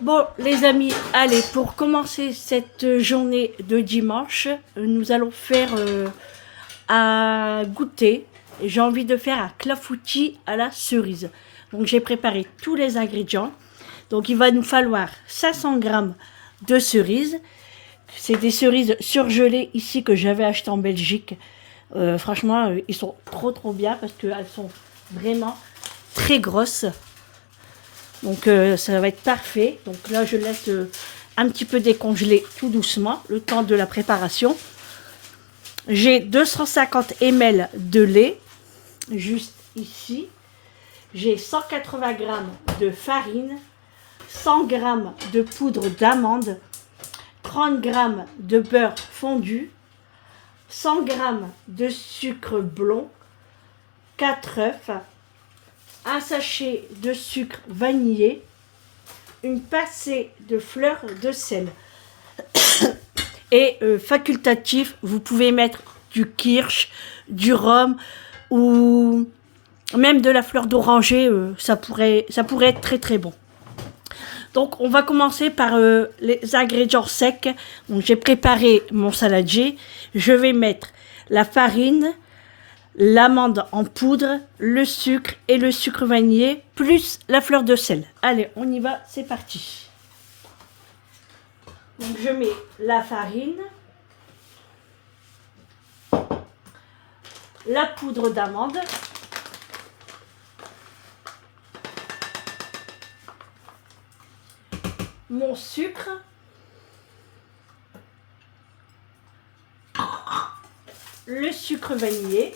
Bon, les amis, allez, pour commencer cette journée de dimanche, nous allons faire un goûter. J'ai envie de faire un clafoutis à la cerise. Donc, j'ai préparé tous les ingrédients. Donc, il va nous falloir 500 grammes de cerises. C'est des cerises surgelées ici que j'avais achetées en Belgique. Franchement, ils sont trop bien parce qu'elles sont vraiment très grosses. Donc ça va être parfait. Donc là je laisse un petit peu décongeler tout doucement le temps de la préparation. J'ai 250 ml de lait juste ici. J'ai 180 g de farine, 100 g de poudre d'amande, 30 g de beurre fondu, 100 g de sucre blond, 4 œufs, un sachet de sucre vanillé, une pincée de fleurs de sel. Et facultatif, vous pouvez mettre du kirsch, du rhum ou même de la fleur d'oranger, ça pourrait être très bon. Donc on va commencer par les ingrédients secs. Donc j'ai préparé mon saladier. Je vais mettre la farine, l'amande en poudre, le sucre et le sucre vanillé, plus la fleur de sel. Allez, on y va, c'est parti. Donc je mets la farine, la poudre d'amande, mon sucre, le sucre vanillé,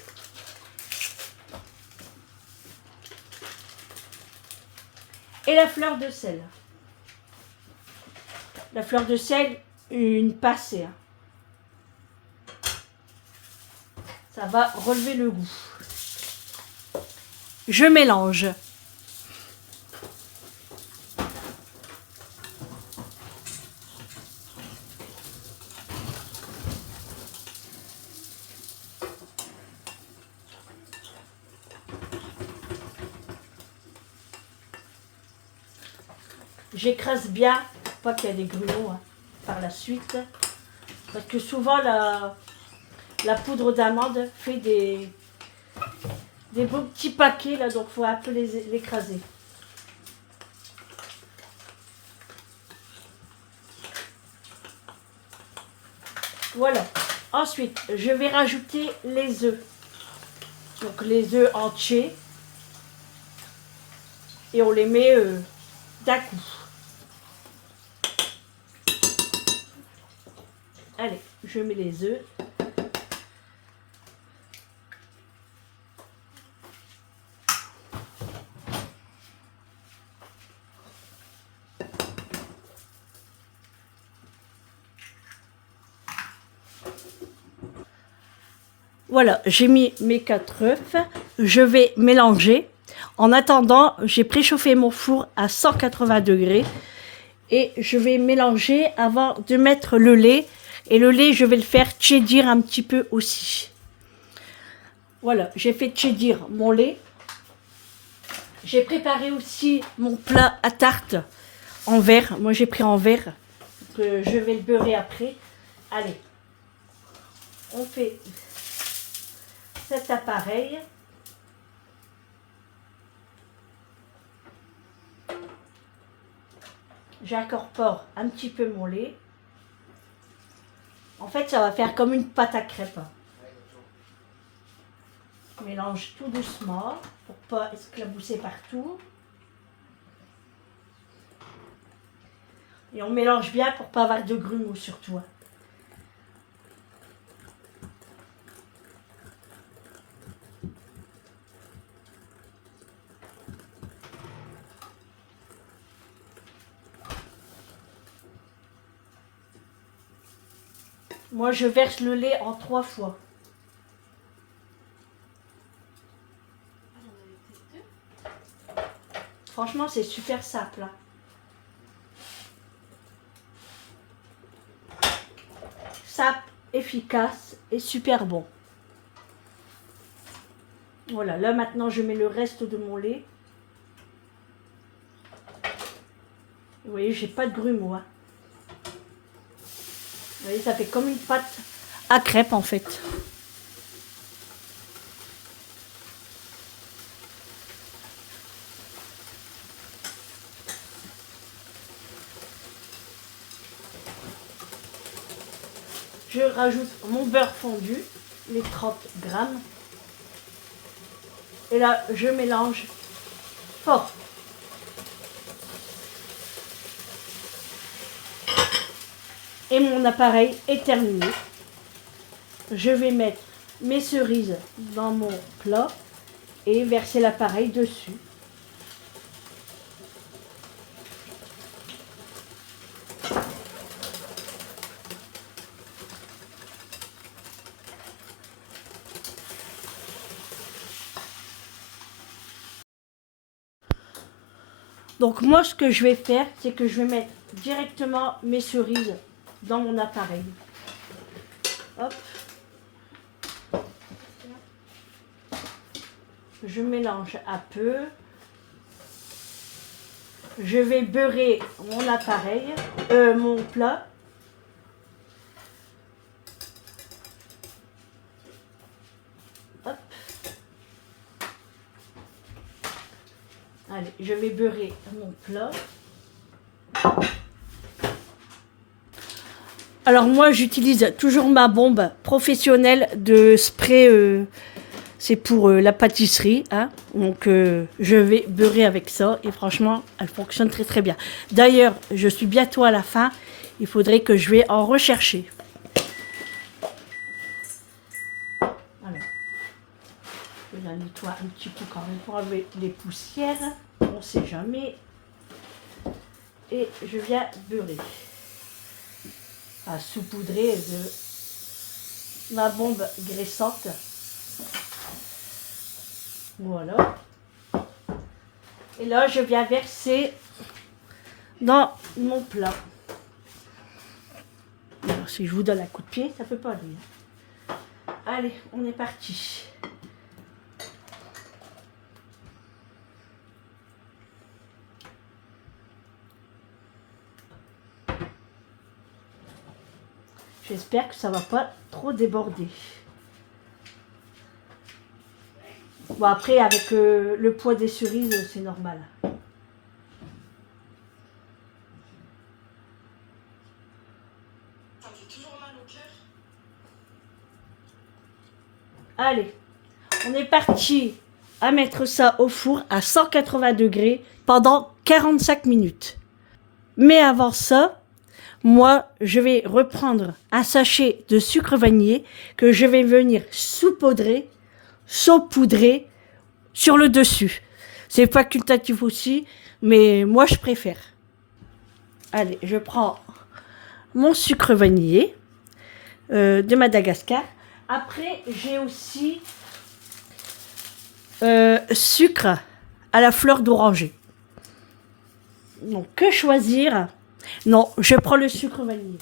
et la fleur de sel. La fleur de sel, une pincée. Ça va relever le goût. Je mélange. J'écrase bien pour pas qu'il y ait des grumeaux par la suite. Parce que souvent la poudre d'amande fait des beaux petits paquets là, donc il faut un peu l'écraser. Voilà. Ensuite, je vais rajouter les œufs. Donc les œufs entiers. Et on les met d'un coup. Allez, je mets les œufs. Voilà, j'ai mis mes 4 œufs. Je vais mélanger. En attendant, j'ai préchauffé mon four à 180 degrés. Et je vais mélanger avant de mettre le lait. Et le lait, je vais le faire tiédir un petit peu aussi. Voilà, j'ai fait tiédir mon lait. J'ai préparé aussi mon plat à tarte en verre. Moi, j'ai pris en verre. Donc, je vais le beurrer après. Allez, on fait cet appareil. J'incorpore un petit peu mon lait. En fait, ça va faire comme une pâte à crêpes. Je mélange tout doucement pour pas esclabousser partout. Et on mélange bien pour pas avoir de grumeaux surtout. Moi, je verse le lait en 3 fois. Franchement, c'est super simple. Simple, efficace et super bon. Voilà, là maintenant, je mets le reste de mon lait. Vous voyez, j'ai pas de grumeaux. Hein. Vous voyez, ça fait comme une pâte à crêpes en fait. Je rajoute mon beurre fondu, les 30 grammes. Et là, je mélange fort. Et mon appareil est terminé. Je vais mettre mes cerises dans mon plat et verser l'appareil dessus. Donc moi, ce que je vais faire, c'est que je vais mettre directement mes cerises dans mon appareil. Hop. Je mélange un peu. Je vais beurrer mon appareil, mon plat. Hop. Allez, je vais beurrer mon plat. Alors moi, j'utilise toujours ma bombe professionnelle de spray. C'est pour la pâtisserie. Hein. Donc je vais beurrer avec ça. Et franchement, elle fonctionne très très bien. D'ailleurs, je suis bientôt à la fin. Il faudrait que je vais en rechercher. Alors, je la nettoie un petit peu quand même pour enlever les poussières. On ne sait jamais. Et je viens beurrer. À saupoudrer de ma bombe graissante. Voilà. Et là, je viens verser dans mon plat. Alors, si je vous donne un coup de pied, ça ne peut pas aller. Allez, on est parti. J'espère que ça ne va pas trop déborder. Bon, après, avec le poids des cerises, c'est normal. Ça fait toujours mal au cœur. Allez, on est parti à mettre ça au four à 180 degrés pendant 45 minutes. Mais avant ça, moi, je vais reprendre un sachet de sucre vanillé que je vais venir saupoudrer sur le dessus. C'est facultatif aussi, mais moi, je préfère. Allez, je prends mon sucre vanillé de Madagascar. Après, j'ai aussi sucre à la fleur d'oranger. Donc, que choisir? Non, je prends le sucre vanillé.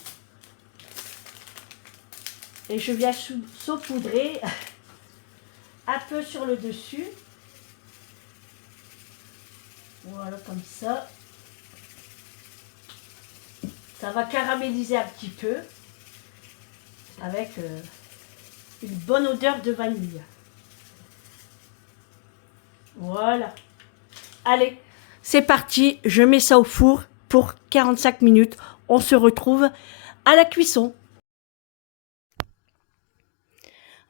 Et je viens saupoudrer un peu sur le dessus. Voilà, comme ça. Ça va caraméliser un petit peu avec une bonne odeur de vanille. Voilà. Allez, c'est parti. Je mets ça au four pour 45 minutes. On se retrouve à la cuisson.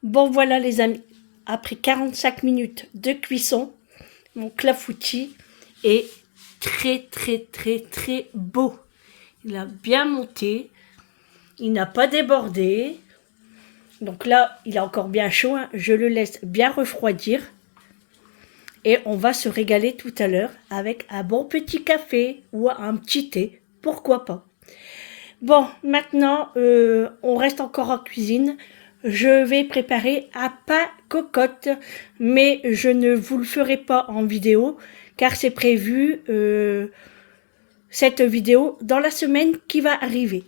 Bon, voilà les amis. Après 45 minutes de cuisson, mon clafoutis est très très très très beau. Il a bien monté. Il n'a pas débordé. Donc là, il est encore bien chaud. Hein. Je le laisse bien refroidir. Et on va se régaler tout à l'heure avec un bon petit café ou un petit thé. Pourquoi pas. Bon, maintenant, on reste encore en cuisine. Je vais préparer un pain cocotte. Mais je ne vous le ferai pas en vidéo. Car c'est prévu cette vidéo dans la semaine qui va arriver.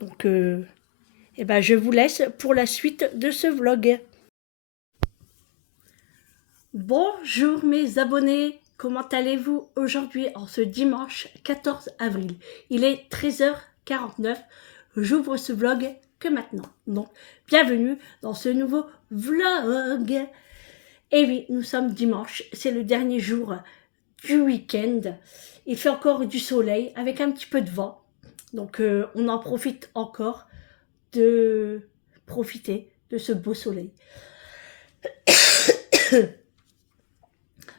Donc, eh ben, je vous laisse pour la suite de ce vlog. Bonjour mes abonnés, comment allez-vous aujourd'hui en ce dimanche 14 avril? Il est 13h49, j'ouvre ce vlog que maintenant. Donc, bienvenue dans ce nouveau vlog. Et oui, nous sommes dimanche, c'est le dernier jour du week-end. Il fait encore du soleil avec un petit peu de vent. Donc, on en profite encore de profiter de ce beau soleil.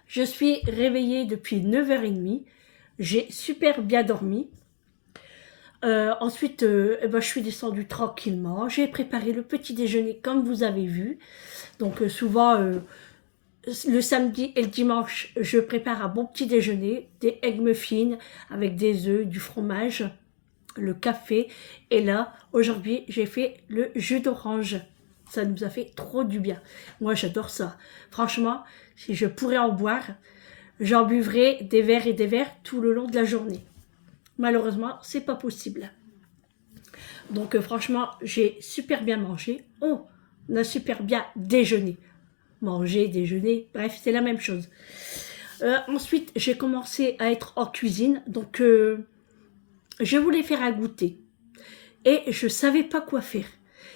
Je suis réveillée depuis 9h30. J'ai super bien dormi. Ensuite, je suis descendue tranquillement. J'ai préparé le petit déjeuner comme vous avez vu. Donc souvent, le samedi et le dimanche, je prépare un bon petit déjeuner. Des egg muffins avec des œufs, du fromage, le café. Et là, aujourd'hui, j'ai fait le jus d'orange. Ça nous a fait trop du bien. Moi, j'adore ça. Franchement, si je pourrais en boire, j'en buvrais des verres et des verres tout le long de la journée. Malheureusement, c'est pas possible. Donc, franchement, j'ai super bien mangé. On a super bien déjeuné. Manger, déjeuner, bref, c'est la même chose. Ensuite, j'ai commencé à être en cuisine. Donc, je voulais faire un goûter. Et je savais pas quoi faire.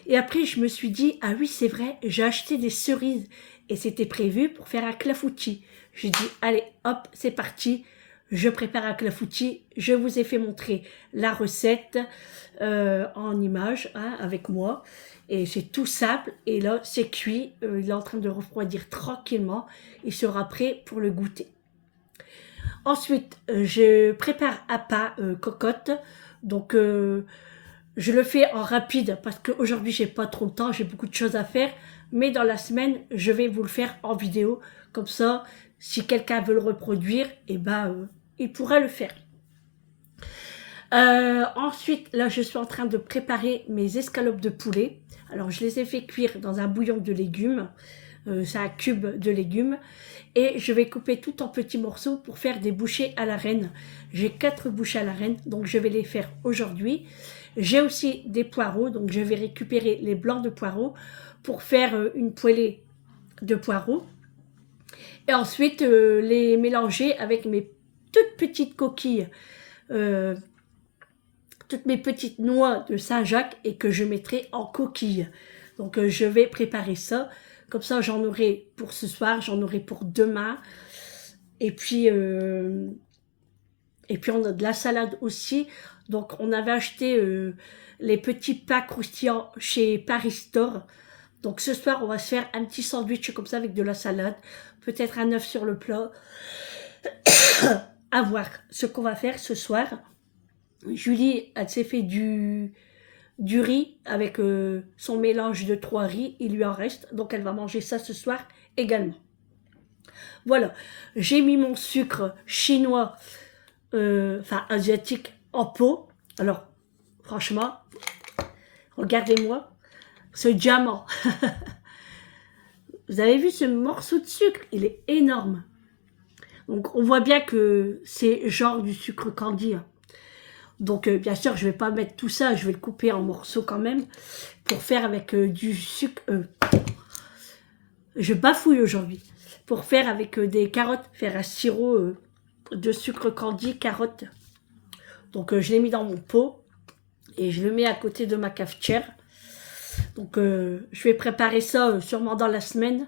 Et après, je me suis dit, ah oui, c'est vrai, j'ai acheté des cerises. Et c'était prévu pour faire un clafoutis. J'ai dit, allez, hop, c'est parti. Je prépare un clafoutis. Je vous ai fait montrer la recette en image avec moi. Et c'est tout simple. Et là, c'est cuit. Il est en train de refroidir tranquillement. Il sera prêt pour le goûter. Ensuite, je prépare un pain cocotte. Donc, je le fais en rapide parce qu'aujourd'hui, j'ai pas trop de temps. J'ai beaucoup de choses à faire. Mais dans la semaine, je vais vous le faire en vidéo. Comme ça, si quelqu'un veut le reproduire, eh ben, il pourra le faire. Ensuite, là, je suis en train de préparer mes escalopes de poulet. Alors, je les ai fait cuire dans un bouillon de légumes. C'est un cube de légumes. Et je vais couper tout en petits morceaux pour faire des bouchées à la reine. J'ai 4 bouchées à la reine, donc je vais les faire aujourd'hui. J'ai aussi des poireaux, donc je vais récupérer les blancs de poireaux pour faire une poêlée de poireaux. Et ensuite, les mélanger avec mes toutes petites coquilles, toutes mes petites noix de Saint-Jacques et que je mettrai en coquille. Donc, je vais préparer ça. Comme ça, j'en aurai pour ce soir, j'en aurai pour demain. Et puis, on a de la salade aussi. Donc, on avait acheté les petits pains croustillants chez Paris Store. Donc, ce soir, on va se faire un petit sandwich comme ça avec de la salade. Peut-être un œuf sur le plat. À voir ce qu'on va faire ce soir. Julie, elle s'est fait du riz avec son mélange de 3 riz. Il lui en reste. Donc, elle va manger ça ce soir également. Voilà. J'ai mis mon sucre chinois, asiatique, en pot. Alors, franchement, regardez-moi ce diamant. Vous avez vu ce morceau de sucre? Il est énorme. Donc, on voit bien que c'est genre du sucre candy. Donc, bien sûr, je ne vais pas mettre tout ça. Je vais le couper en morceaux quand même pour faire avec du sucre. Je bafouille aujourd'hui. Pour faire avec des carottes, faire un sirop de sucre candy, carottes. Donc, je l'ai mis dans mon pot et je le mets à côté de ma cafetière. Donc, je vais préparer ça sûrement dans la semaine.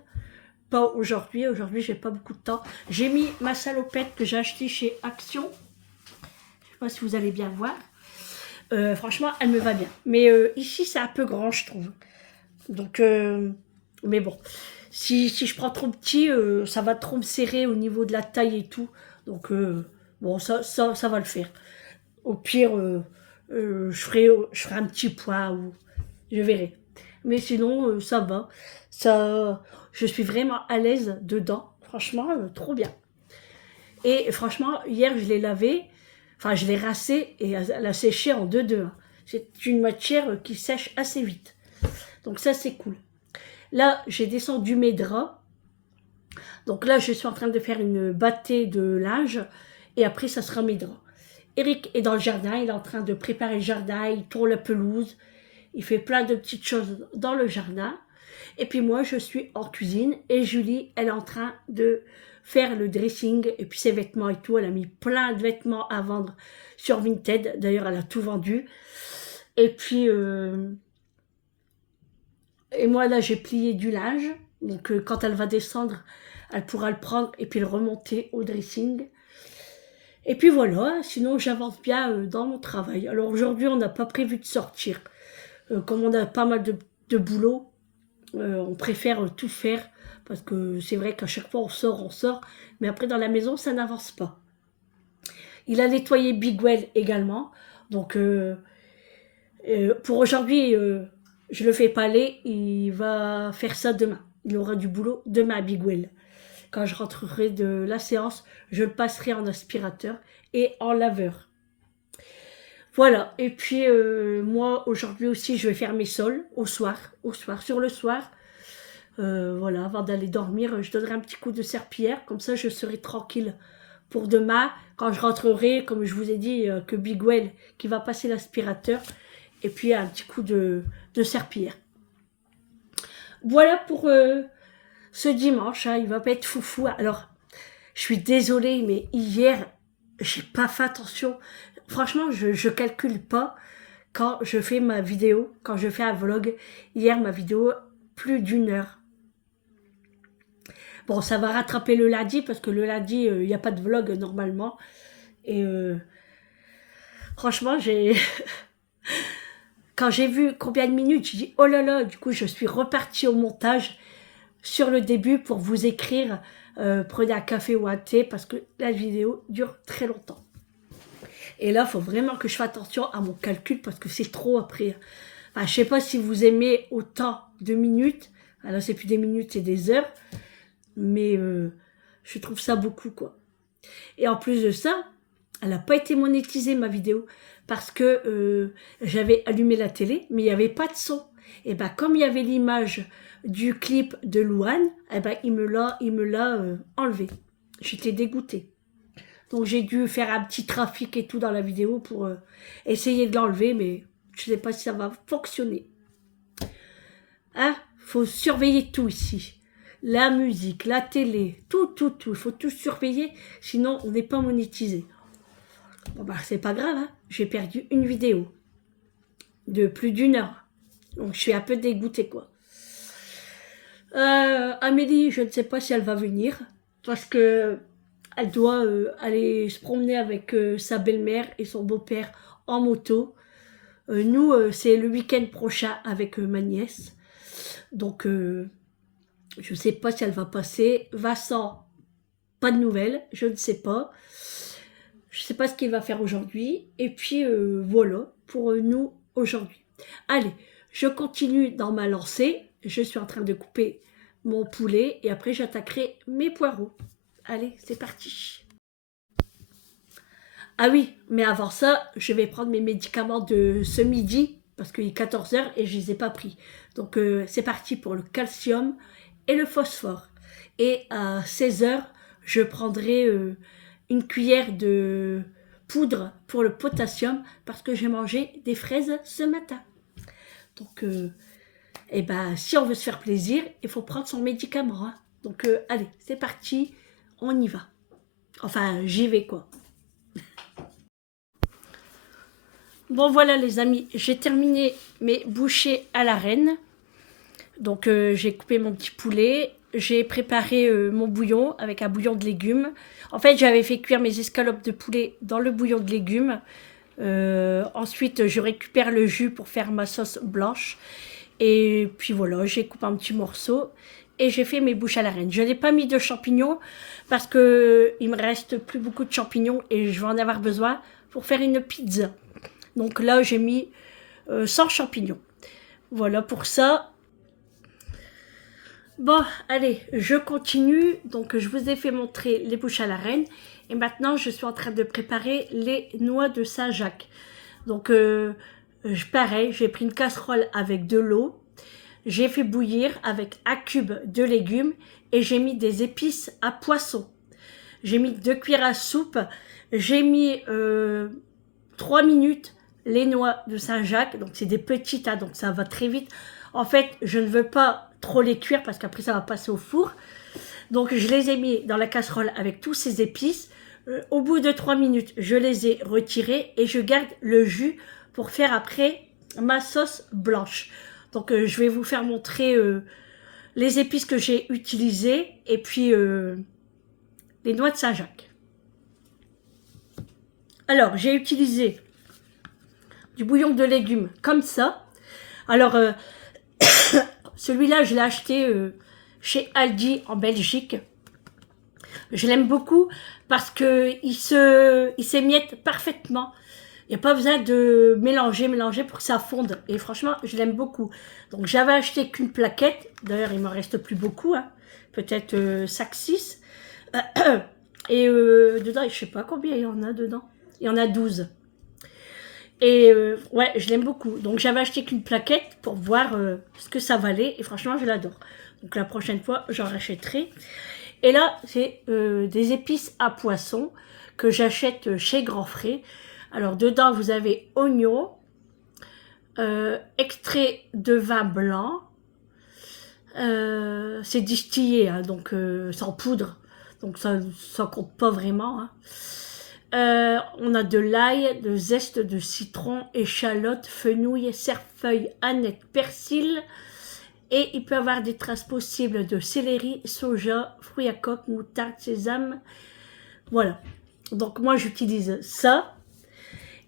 Pas aujourd'hui. Aujourd'hui, j'ai pas beaucoup de temps. J'ai mis ma salopette que j'ai achetée chez Action. Je sais pas si vous allez bien voir. Franchement, elle me va bien. Mais ici, c'est un peu grand, je trouve. Donc, mais bon. Si je prends trop petit, ça va trop me serrer au niveau de la taille et tout. Donc, bon, ça va le faire. Au pire, je ferai un petit poids ou je verrai. Mais sinon, ça va. Je suis vraiment à l'aise dedans. Franchement, trop bien. Et franchement, hier, je l'ai lavé. Enfin, je l'ai rincé et elle a séché en 2-2. C'est une matière qui sèche assez vite. Donc ça, c'est cool. Là, j'ai descendu mes draps. Donc là, je suis en train de faire une bâtée de linge. Et après, ça sera mes draps. Eric est dans le jardin. Il est en train de préparer le jardin. Il tourne la pelouse. Il fait plein de petites choses dans le jardin. Et puis moi, je suis en cuisine. Et Julie, elle est en train de faire le dressing et puis ses vêtements et tout. Elle a mis plein de vêtements à vendre sur Vinted. D'ailleurs, elle a tout vendu. Et puis, et moi là, j'ai plié du linge. Donc, quand elle va descendre, elle pourra le prendre et puis le remonter au dressing. Et puis voilà, sinon j'avance bien dans mon travail. Alors aujourd'hui, on n'a pas prévu de sortir. Comme on a pas mal de boulot, on préfère tout faire parce que c'est vrai qu'à chaque fois on sort, mais après dans la maison ça n'avance pas. Il a nettoyé Big Well également, donc pour aujourd'hui je le fais pas aller, il va faire ça demain. Il aura du boulot demain à Big Well. Quand je rentrerai de la séance, je le passerai en aspirateur et en laveur. Voilà, et puis moi aujourd'hui aussi je vais faire mes sols au soir, sur le soir. Voilà, avant d'aller dormir, je donnerai un petit coup de serpillière, comme ça je serai tranquille pour demain, quand je rentrerai, comme je vous ai dit, que Big Well qui va passer l'aspirateur, et puis un petit coup de serpillière. Voilà pour ce dimanche, hein, il va pas être foufou. Alors, je suis désolée, mais hier, j'ai pas fait attention. Franchement, je calcule pas quand je fais ma vidéo, quand je fais un vlog. Hier, ma vidéo, plus d'1 heure. Bon, ça va rattraper le lundi, parce que le lundi, il n'y a pas de vlog normalement. Et franchement, quand j'ai vu combien de minutes, j'ai dit, oh là là, du coup, je suis repartie au montage sur le début pour vous écrire, prenez un café ou un thé, parce que la vidéo dure très longtemps. Et là, il faut vraiment que je fasse attention à mon calcul, parce que c'est trop après. Enfin, je ne sais pas si vous aimez autant de minutes. Alors, c'est plus des minutes, c'est des heures. Mais je trouve ça beaucoup, quoi. Et en plus de ça, elle n'a pas été monétisée, ma vidéo, parce que j'avais allumé la télé, mais il n'y avait pas de son. Et bien, comme il y avait l'image du clip de Louane, eh ben, il me l'a enlevé. J'étais dégoûtée. Donc, j'ai dû faire un petit trafic et tout dans la vidéo pour essayer de l'enlever, mais je ne sais pas si ça va fonctionner. Hein? Faut surveiller tout ici. La musique, la télé, tout. Il faut tout surveiller, sinon on n'est pas monétisé. Bon bah c'est pas grave, hein. J'ai perdu une vidéo de plus d'1 heure. Donc je suis un peu dégoûtée, quoi. Amélie, je ne sais pas si elle va venir, parce que elle doit aller se promener avec sa belle-mère et son beau-père en moto. Nous, c'est le week-end prochain avec ma nièce. Donc je ne sais pas si elle va passer. Vincent, pas de nouvelles, je ne sais pas. Je ne sais pas ce qu'il va faire aujourd'hui. Et puis voilà pour nous aujourd'hui. Allez, je continue dans ma lancée. Je suis en train de couper mon poulet et après j'attaquerai mes poireaux. Allez, c'est parti. Ah oui, mais avant ça, je vais prendre mes médicaments de ce midi parce qu'il est 14 h et je ne les ai pas pris. Donc c'est parti pour le calcium et le phosphore. Et à 16 h, je prendrai une cuillère de poudre pour le potassium parce que j'ai mangé des fraises ce matin. Donc, eh ben, si on veut se faire plaisir, il faut prendre son médicament. Hein. Donc, allez, c'est parti, on y va. Enfin, j'y vais, quoi. Bon, voilà, les amis, j'ai terminé mes bouchées à la reine. Donc, j'ai coupé mon petit poulet. J'ai préparé mon bouillon avec un bouillon de légumes. En fait, j'avais fait cuire mes escalopes de poulet dans le bouillon de légumes. Ensuite, je récupère le jus pour faire ma sauce blanche. Et puis voilà, j'ai coupé un petit morceau et j'ai fait mes bouches à la reine. Je n'ai pas mis de champignons parce que il me reste plus beaucoup de champignons et je vais en avoir besoin pour faire une pizza. Donc là, j'ai mis sans champignons. Voilà pour ça. Bon, allez, je continue. Donc, je vous ai fait montrer les bouches à la reine. Et maintenant, je suis en train de préparer les noix de Saint-Jacques. Donc, pareil, j'ai pris une casserole avec de l'eau. J'ai fait bouillir avec un cube de légumes. Et j'ai mis des épices à poisson. J'ai mis 2 cuillères à soupe. J'ai mis 3 minutes les noix de Saint-Jacques. Donc, c'est des petites, hein, donc ça va très vite. En fait, je ne veux pas trop les cuire parce qu'après, ça va passer au four. Donc je les ai mis dans la casserole avec tous ces épices. Au bout de 3 minutes, je les ai retirés et je garde le jus pour faire après ma sauce blanche. Donc je vais vous faire montrer les épices que j'ai utilisées et puis les noix de Saint-Jacques. Alors j'ai utilisé du bouillon de légumes comme ça. Alors celui-là je l'ai acheté chez Aldi en Belgique. Je l'aime beaucoup parce qu'il s'émiette parfaitement. Il n'y a pas besoin de mélanger pour que ça fonde. Et franchement, je l'aime beaucoup. Donc j'avais acheté qu'une plaquette. D'ailleurs, il ne m'en reste plus beaucoup. Hein. Peut-être 5-6. Et dedans, je ne sais pas combien il y en a dedans. Il y en a 12. Et ouais, je l'aime beaucoup. Donc j'avais acheté qu'une plaquette pour voir ce que ça valait. Et franchement, je l'adore. Donc la prochaine fois, j'en rachèterai. Et là, c'est des épices à poisson que j'achète chez Grand Frais. Alors, dedans, vous avez oignon, extrait de vin blanc. C'est distillé, hein, donc sans poudre. Donc, ça ne compte pas vraiment. Hein. On a de l'ail, de zeste de citron, échalote, fenouil, cerfeuil, aneth, persil. Et il peut y avoir des traces possibles de céleri, soja, fruits à coque, moutarde, sésame. Voilà. Donc moi j'utilise ça.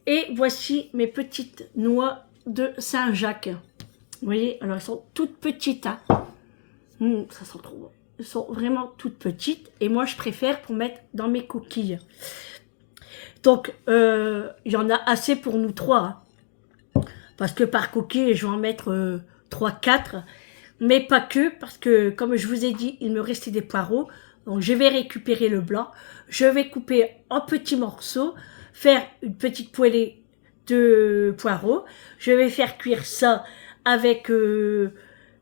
Et voici mes petites noix de Saint-Jacques. Vous voyez, alors elles sont toutes petites. Hein. Ça sent trop bon. Elles sont vraiment toutes petites. Et moi je préfère pour mettre dans mes coquilles. Donc il y en a assez pour nous 3. Hein. Parce que par coquille, je vais en mettre 3-4. Mais pas que, parce que, comme je vous ai dit, il me restait des poireaux. Donc, je vais récupérer le blanc. Je vais couper en petits morceaux, faire une petite poêlée de poireaux. Je vais faire cuire ça avec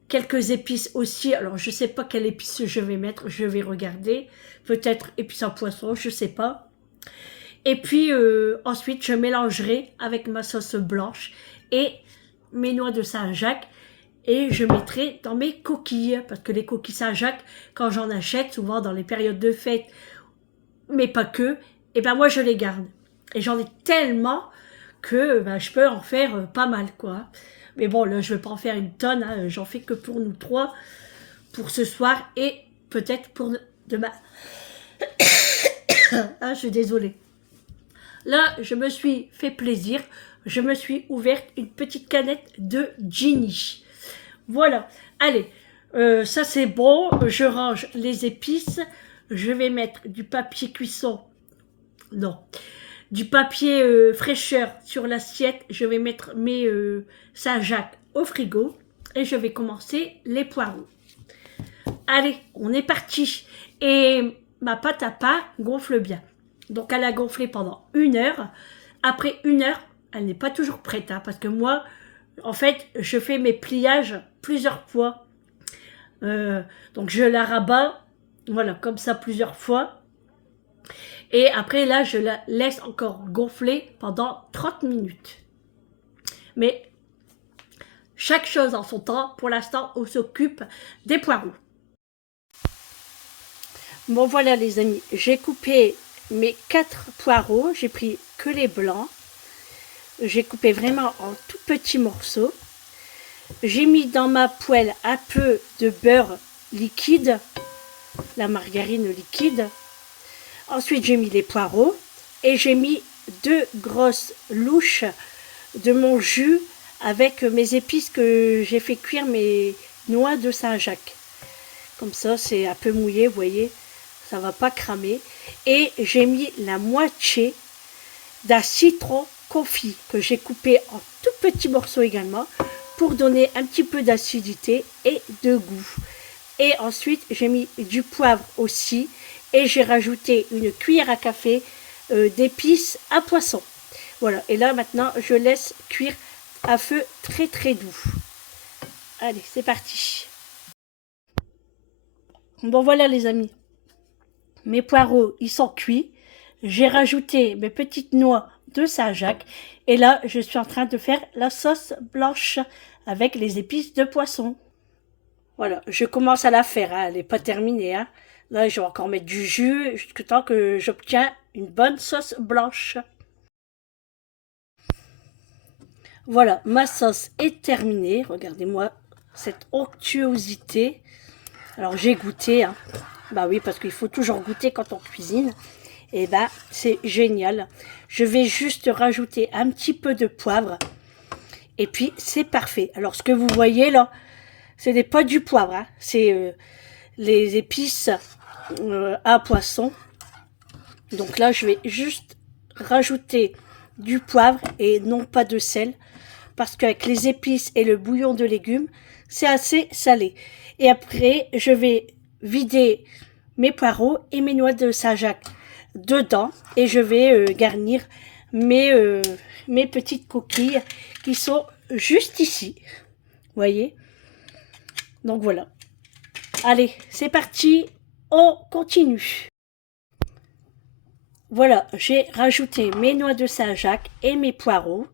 quelques épices aussi. Alors, je ne sais pas quelle épice je vais mettre. Je vais regarder. Peut-être épices en poisson, je ne sais pas. Et puis, ensuite, je mélangerai avec ma sauce blanche et mes noix de Saint-Jacques. Et je mettrai dans mes coquilles, parce que les coquilles Saint-Jacques, quand j'en achète, souvent dans les périodes de fête, mais pas que, et ben moi je les garde. Et j'en ai tellement que ben, je peux en faire pas mal, quoi. Mais bon, là, je ne vais pas en faire une tonne, hein, j'en fais que pour nous 3, pour ce soir, et peut-être pour demain. Ah, je suis désolée. Là, je me suis fait plaisir, je me suis ouverte une petite canette de Ginny. Voilà, allez, ça c'est bon, je range les épices, je vais mettre du papier cuisson, non, du papier fraîcheur sur l'assiette, je vais mettre mes Saint-Jacques au frigo et je vais commencer les poireaux. Allez, on est parti. Et ma pâte à pain gonfle bien. Donc elle a gonflé pendant 1 heure. Après 1 heure, elle n'est pas toujours prête, hein, parce que moi, en fait, je fais mes pliages plusieurs fois. Donc je la rabats, voilà, comme ça plusieurs fois. Et après là, je la laisse encore gonfler pendant 30 minutes. Mais chaque chose en son temps. Pour l'instant, on s'occupe des poireaux. Bon voilà les amis, j'ai coupé mes 4 poireaux. J'ai pris que les blancs. J'ai coupé vraiment en tout petits morceaux. J'ai mis dans ma poêle un peu de beurre liquide, la margarine liquide. Ensuite, j'ai mis les poireaux et j'ai mis 2 grosses louches de mon jus avec mes épices que j'ai fait cuire mes noix de Saint-Jacques. Comme ça, c'est un peu mouillé, vous voyez, ça ne va pas cramer. Et j'ai mis la moitié d'un citron confit que j'ai coupé en tout petits morceaux également pour donner un petit peu d'acidité et de goût. Et ensuite, j'ai mis du poivre aussi et j'ai rajouté une cuillère à café d'épices à poisson. Voilà, et là maintenant, je laisse cuire à feu très très doux. Allez, c'est parti. Bon voilà les amis, mes poireaux, ils sont cuits. J'ai rajouté mes petites noix de Saint-Jacques. Et là, je suis en train de faire la sauce blanche avec les épices de poisson. Voilà, je commence à la faire, hein, elle n'est pas terminée. Hein. Là, je vais encore mettre du jus jusqu'à temps que j'obtiens une bonne sauce blanche. Voilà, ma sauce est terminée. Regardez-moi cette onctuosité. Alors, j'ai goûté, hein. Bah oui, parce qu'il faut toujours goûter quand on cuisine. Et bah, c'est génial. Je vais juste rajouter un petit peu de poivre. Et puis, c'est parfait. Alors, ce que vous voyez là, ce n'est pas du poivre, hein. C'est les épices à poisson. Donc là, je vais juste rajouter du poivre et non pas de sel. Parce qu'avec les épices et le bouillon de légumes, c'est assez salé. Et après, je vais vider mes poireaux et mes noix de Saint-Jacques dedans. Et je vais garnir mes petites coquilles qui sont juste ici. Vous voyez? Donc voilà. Allez, c'est parti. On continue. Voilà, j'ai rajouté mes noix de Saint-Jacques et mes poireaux.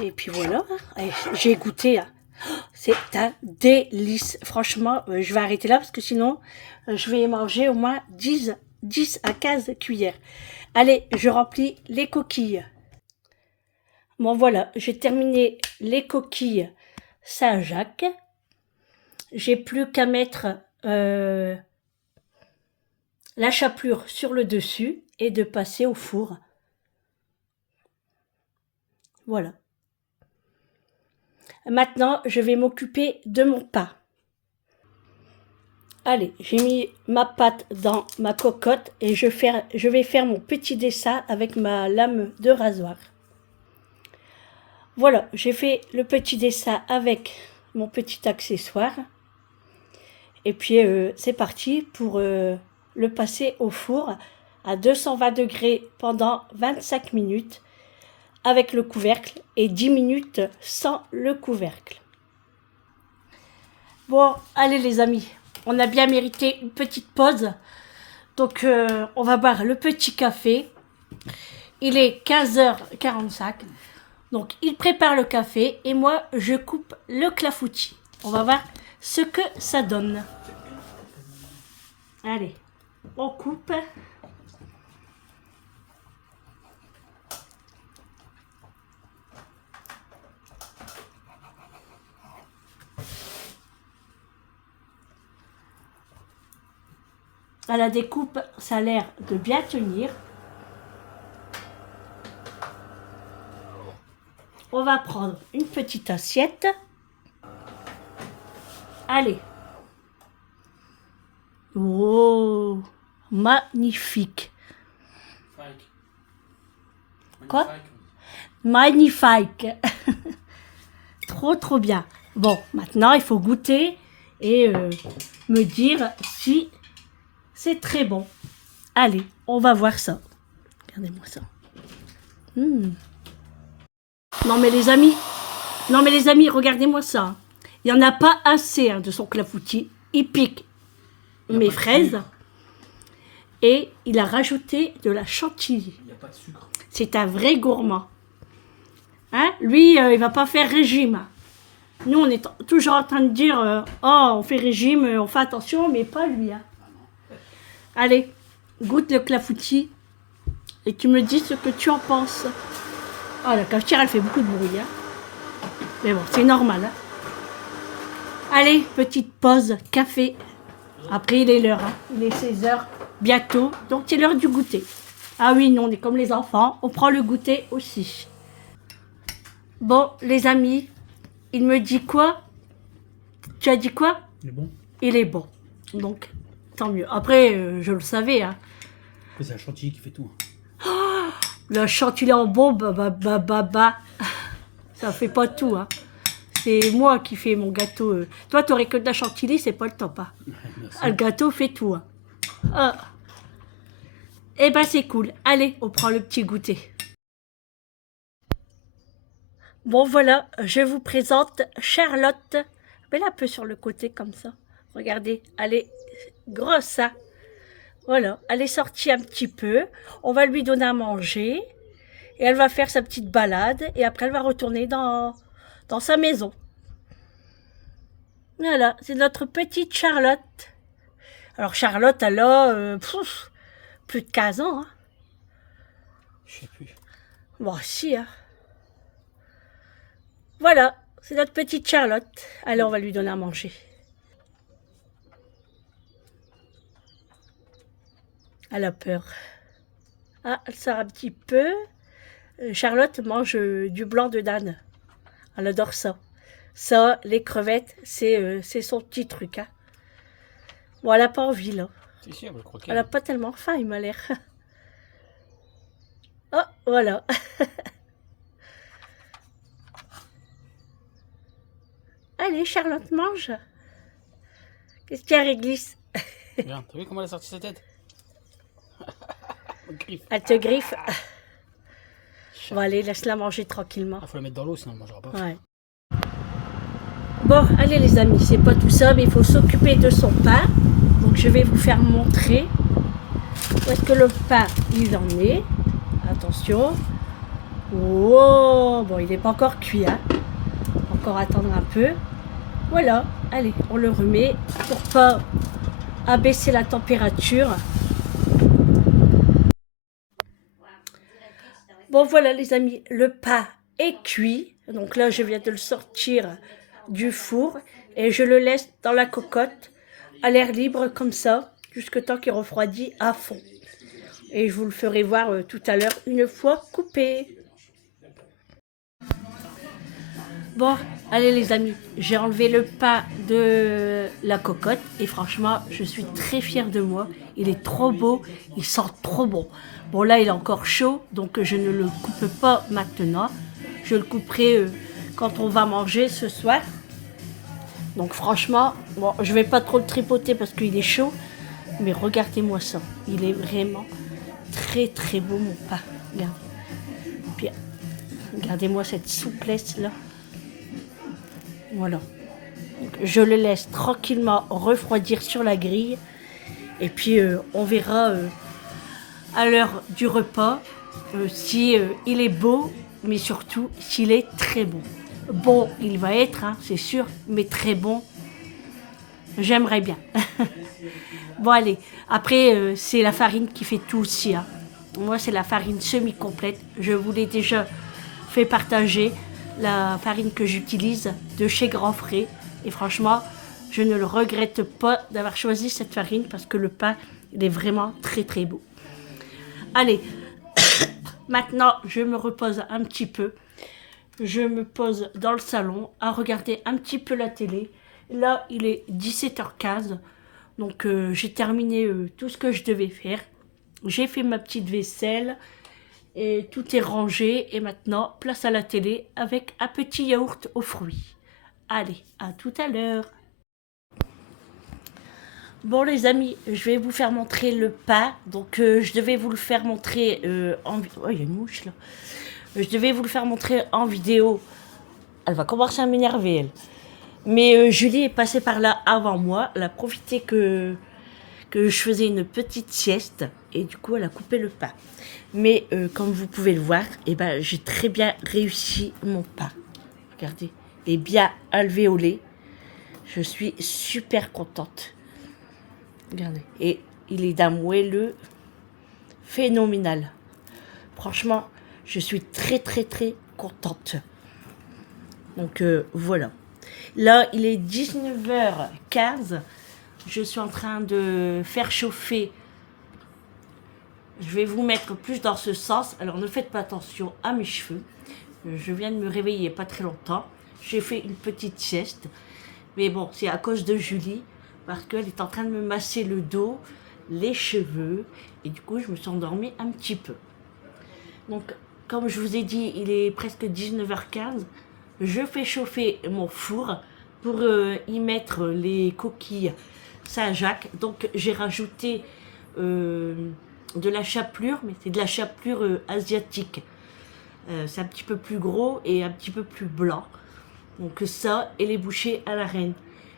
Et puis voilà, j'ai goûté. C'est un délice. Franchement, je vais arrêter là parce que sinon, je vais manger au moins 10 à 15 cuillères. Allez, je remplis les coquilles. Bon voilà, j'ai terminé les coquilles Saint-Jacques. J'ai plus qu'à mettre la chapelure sur le dessus et de passer au four. Voilà. Maintenant, je vais m'occuper de mon pain. Allez, j'ai mis ma pâte dans ma cocotte et je vais faire mon petit dessin avec ma lame de rasoir. Voilà, j'ai fait le petit dessin avec mon petit accessoire. Et puis, c'est parti pour le passer au four à 220 degrés pendant 25 minutes avec le couvercle et 10 minutes sans le couvercle. Bon, allez les amis, on a bien mérité une petite pause. Donc, on va boire le petit café. Il est 15h45. Donc, il prépare le café et moi, je coupe le clafoutis. On va voir ce que ça donne. Allez, on coupe. À la découpe, ça a l'air de bien tenir. On va prendre une petite assiette. Allez. Oh, magnifique. Quoi? Magnifique. Trop bien. Bon, maintenant, il faut goûter et me dire si c'est très bon. Allez, on va voir ça. Regardez-moi ça. Non mais les amis, regardez-moi ça. Il n'y en a pas assez de son clafoutis. Il pique mes fraises et il a rajouté de la chantilly. Il n'y a pas de sucre. C'est un vrai gourmand. Hein? Lui, il va pas faire régime. Nous, on est toujours en train de dire oh, on fait régime, on fait attention, mais pas lui. Hein. Allez, goûte le clafoutis et tu me dis ce que tu en penses. Oh, la cafetière, elle fait beaucoup de bruit. Hein. Mais bon, c'est normal. Hein. Allez, petite pause, café. Après, il est l'heure. Hein. Il est 16h bientôt. Donc, c'est l'heure du goûter. Ah oui, nous, on est comme les enfants. On prend le goûter aussi. Bon, les amis, il me dit quoi? Tu as dit quoi? Il est bon. Il est bon. Donc, tant mieux. Après, je le savais. Hein. C'est la chantilly qui fait tout. Le chantilly en bombe, ça fait pas tout. Hein. C'est moi qui fais mon gâteau. Toi, tu aurais que de la chantilly, c'est pas le top. Hein. Le gâteau fait tout. Hein. Ah. Eh ben, c'est cool. Allez, on prend le petit goûter. Bon, voilà, je vous présente Charlotte. Mets-la un peu sur le côté, comme ça. Regardez, elle est grosse, hein. Voilà, elle est sortie un petit peu. On va lui donner à manger. Et elle va faire sa petite balade. Et après, elle va retourner dans sa maison. Voilà, c'est notre petite Charlotte. Alors Charlotte, elle a plus de 15 ans. Hein. Je sais plus. Bon, si. Hein. Voilà, c'est notre petite Charlotte. Allez, on va lui donner à manger. Elle a peur. Ah, elle sort un petit peu. Charlotte mange du blanc de dinde. Elle adore ça. Ça, les crevettes, c'est son petit truc. Hein. Bon, elle n'a pas envie, là. Si, si, je crois Elle n'a pas tellement faim, il m'a l'air. Oh, voilà. Allez, Charlotte, mange. Qu'est-ce qu'il y a, Réglisse? Regarde, t'as vu comment elle a sorti sa tête? Elle te griffe. Bon, allez, laisse-la manger tranquillement. Il faut la mettre dans l'eau, sinon elle ne mangera pas. Ouais. Bon, allez les amis, c'est pas tout ça, mais il faut s'occuper de son pain. Donc je vais vous faire montrer où est-ce que le pain il en est. Attention. Oh, bon, il n'est pas encore cuit, hein. Encore attendre un peu. Voilà, allez, on le remet pour pas abaisser la température. Bon voilà les amis, le pain est cuit. Donc là, je viens de le sortir du four et je le laisse dans la cocotte à l'air libre comme ça, jusqu'au temps qu'il refroidit à fond. Et je vous le ferai voir tout à l'heure une fois coupé. Bon, allez les amis, j'ai enlevé le pain de la cocotte et franchement, je suis très fière de moi. Il est trop beau, il sent trop bon. Bon là, il est encore chaud, donc je ne le coupe pas maintenant. Je le couperai quand on va manger ce soir. Donc franchement, bon, je vais pas trop le tripoter parce qu'il est chaud, mais regardez-moi ça. Il est vraiment très très beau mon pain. Regardez. Puis, regardez-moi cette souplesse là. Voilà. Donc, je le laisse tranquillement refroidir sur la grille. Et puis on verra à l'heure du repas si il est beau, mais surtout s'il est très bon. Bon, il va être, hein, c'est sûr, mais très bon, j'aimerais bien. Bon, allez, après, c'est la farine qui fait tout aussi. Hein. Moi, c'est la farine semi-complète. Je vous l'ai déjà fait partager, la farine que j'utilise de chez Grand Frais. Et franchement, je ne le regrette pas d'avoir choisi cette farine parce que le pain, il est vraiment très très beau. Allez, maintenant, je me repose un petit peu. Je me pose dans le salon à regarder un petit peu la télé. Là, il est 17h15. Donc, j'ai terminé tout ce que je devais faire. J'ai fait ma petite vaisselle. Et tout est rangé. Et maintenant, place à la télé avec un petit yaourt aux fruits. Allez, à tout à l'heure. Bon les amis, je vais vous faire montrer le pain. Donc je devais vous le faire montrer en... Oh, il y a une mouche là. Je devais vous le faire montrer en vidéo. Elle va commencer à m'énerver elle. Mais Julie est passée par là avant moi. Elle a profité que je faisais une petite sieste. Et du coup elle a coupé le pain. Mais comme vous pouvez le voir, eh ben, j'ai très bien réussi mon pain. Regardez, il est bien alvéolé. Je suis super contente. Regardez. Et il est d'un moelleux phénoménal. Franchement, je suis très très très contente. Donc voilà. Là, il est 19h15. Je suis en train de faire chauffer. Je vais vous mettre plus dans ce sens. Alors ne faites pas attention à mes cheveux. Je viens de me réveiller pas très longtemps. J'ai fait une petite sieste. Mais bon, c'est à cause de Julie. Parce qu'elle est en train de me masser le dos, les cheveux. Et du coup, je me suis endormie un petit peu. Donc, comme je vous ai dit, il est presque 19h15. Je fais chauffer mon four pour y mettre les coquilles Saint-Jacques. Donc, j'ai rajouté de la chapelure, mais c'est de la chapelure asiatique. C'est un petit peu plus gros et un petit peu plus blanc. Donc ça, et les bouchées à la reine.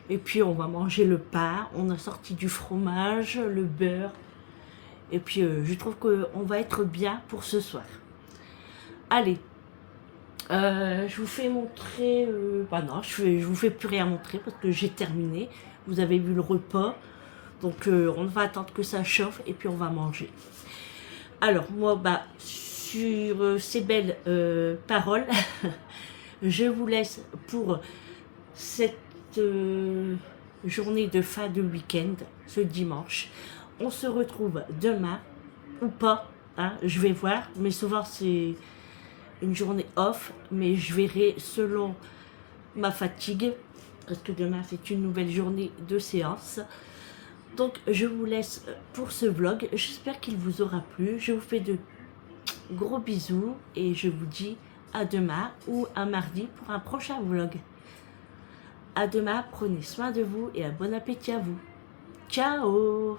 Et puis on va manger le pain, on a sorti du fromage, le beurre. Et puis je trouve qu'on va être bien pour ce soir. Allez, je vous fais montrer... bah non, je vous fais plus rien montrer parce que j'ai terminé. Vous avez vu le repas. Donc on va attendre que ça chauffe et puis on va manger. Alors moi, sur ces belles paroles, je vous laisse pour cette journée de fin de week-end, ce dimanche. On se retrouve demain, ou pas, hein, je vais voir, mais souvent c'est une journée off, mais je verrai selon ma fatigue, parce que demain c'est une nouvelle journée de séance. Donc je vous laisse pour ce vlog, j'espère qu'il vous aura plu, je vous fais de gros bisous et je vous dis à demain ou à mardi pour un prochain vlog. À demain, prenez soin de vous et un bon appétit à vous. Ciao!